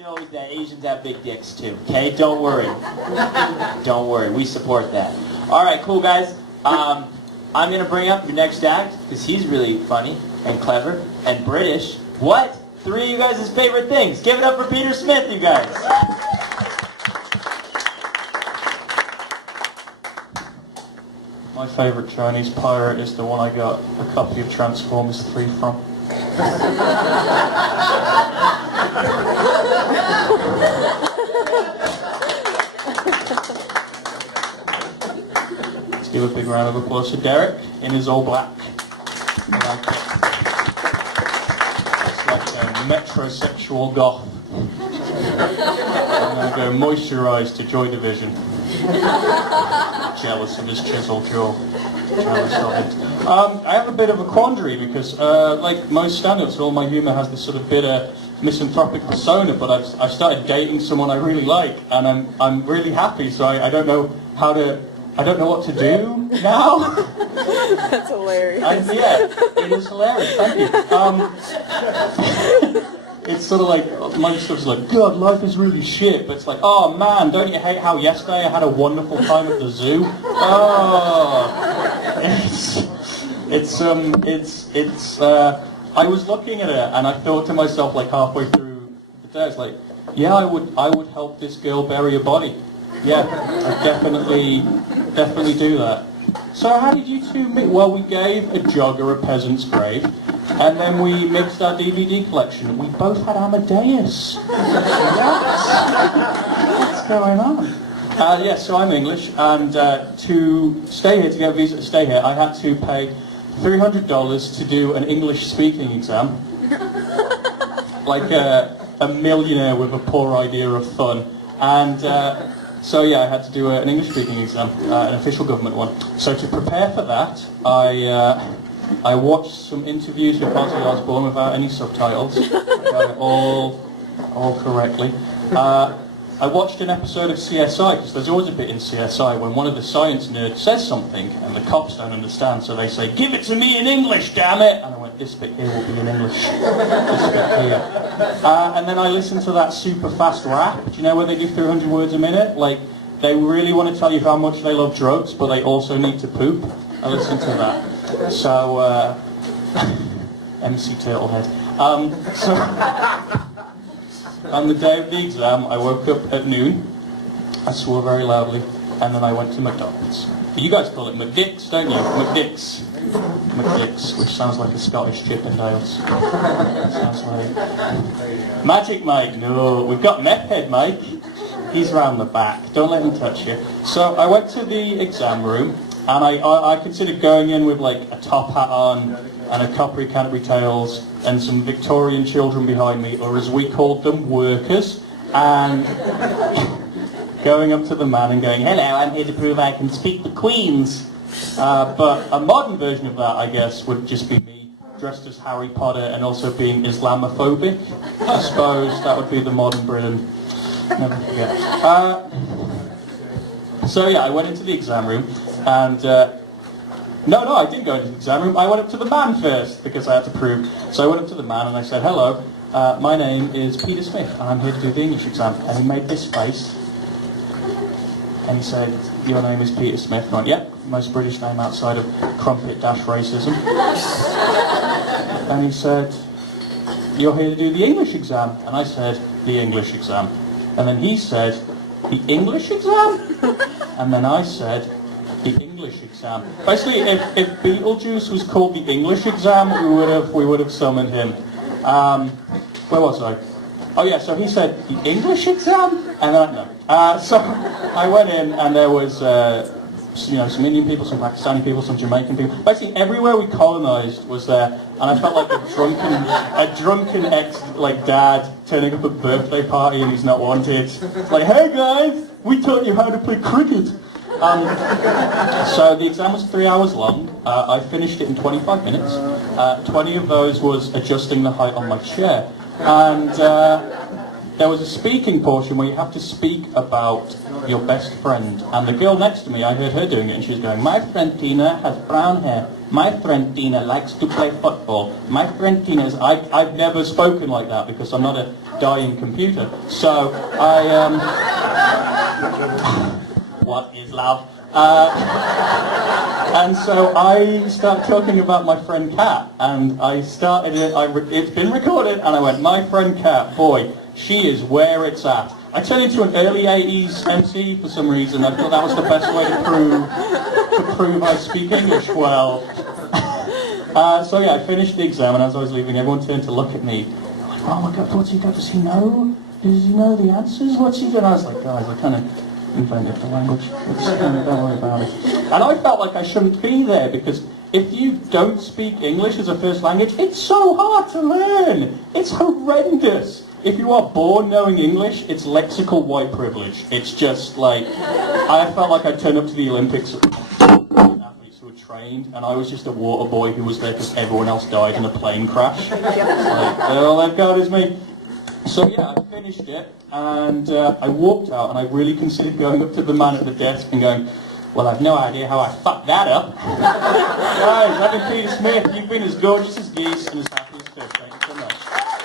know that Asians have big dicks too, okay? Don't worry. Don't worry, we support that. Alright, cool guys. I'm going to bring up your next act, because he's really funny and clever and British. What? 3 of you guys' favorite things. Give it up for Peter Smith, you guys. My favourite Chinese pirate is the one I got a copy of Transformers 3 from. Let's give a big round of applause to Derek in his all black. I like it. It's like a metrosexual goth. I'm going to go moisturised to Joy Division. Jealous of his chiseled jaw. Jealous of it. I have a bit of a quandary because, like most stand-ups, all my humour has this sort of bitter, misanthropic persona. But I've started dating someone I really like, and I'm really happy. So I don't know how to. I don't know what to do now. That's hilarious. Yeah, it is hilarious. Thank you. It's sort of like, my stuff's like, God, life is really shit. But it's like, oh man, don't you hate how yesterday I had a wonderful time at the zoo? Oh, I was looking at it and I thought to myself like halfway through the day, I was like, yeah, I would help this girl bury a body. Yeah, I'd definitely do that. So how did you two meet? Well, we gave a jogger a peasant's grave, and then we mixed our DVD collection. We both had Amadeus. What's going on? Yeah, so I'm English, and to stay here, to get a visa to stay here, I had to pay $300 to do an English speaking exam. Like a millionaire with a poor idea of fun. And so yeah, I had to do an English speaking exam, an official government one. So to prepare for that, I watched some interviews with Ozzy Osbourne without any subtitles. Got it all correctly. I watched an episode of CSI, because there's always a bit in CSI when one of the science nerds says something and the cops don't understand, so they say, give it to me in English, damn it! And I went, this bit here will be in English. This bit here. And then I listened to that super fast rap. Do you know where they do 300 words a minute? Like, they really want to tell you how much they love drugs, but they also need to poop. I listened to that. So, MC Turtlehead. On the day of the exam, I woke up at noon, I swore very loudly, and then I went to McDonald's. You guys call it McDick's, don't you? McDick's. McDick's, which sounds like a Scottish Chippendales. Sounds like... Magic Mike, no, we've got Meth Head Mike. He's round the back, don't let him touch you. So I went to the exam room, and I considered going in with like a top hat on, and a coppery Canterbury Tales, and some Victorian children behind me, or as we called them, workers, and going up to the man and going, hello, I'm here to prove I can speak the Queen's. But a modern version of that, I guess, would just be me dressed as Harry Potter and also being Islamophobic. I suppose that would be the modern Britain. Never forget. So yeah, I went into the exam room, and no, I didn't go into the exam room. I went up to the man first, because I had to prove. So I went up to the man and I said, hello, my name is Peter Smith, and I'm here to do the English exam. And he made this face, and he said, your name is Peter Smith. And I went, yep, most British name outside of crumpet-racism. And he said, you're here to do the English exam. And I said, the English exam. And then he said, the English exam? And then I said, the English exam. Basically, if Beetlejuice was called the English exam, we would have summoned him. Where was I? Oh yeah, so he said, the English exam? And no. So I went in, and there was some Indian people, some Pakistani people, some Jamaican people. Basically, everywhere we colonised was there, and I felt like a drunken dad turning up at a birthday party and he's not wanted. Like, hey guys, we taught you how to play cricket. So the exam was 3 hours long. I finished it in 25 minutes. 20 of those was adjusting the height on my chair. And there was a speaking portion where you have to speak about your best friend. And the girl next to me, I heard her doing it, and she was going, my friend Tina has brown hair. My friend Tina likes to play football. My friend Tina's... I've never spoken like that because I'm not a dying computer. So what is love? And so I started talking about my friend Kat, and I started it, it's been recorded, and I went, my friend Kat, boy, she is where it's at. I turned into an early 80s MC for some reason. I thought that was the best way to prove I speak English well. So yeah, I finished the exam, and as I was leaving, everyone turned to look at me. Like, oh my God, what's he got? Does he know? Does he know the answers? What's he doing? I was like, guys, I kind of invented the language. Don't worry about it. And I felt like I shouldn't be there because if you don't speak English as a first language, it's so hard to learn. It's horrendous. If you are born knowing English, it's lexical white privilege. It's just like, I felt like I turned up to the Olympics athletes who were trained, and I was just a water boy who was there because everyone else died in a plane crash. It's like, all they've got is me. So yeah, I finished it, and I walked out, and I really considered going up to the man at the desk and going, well, I've no idea how I fucked that up. Guys, I've been Peter Smith. You've been as gorgeous as geese and as happy as fish. Thank you so much.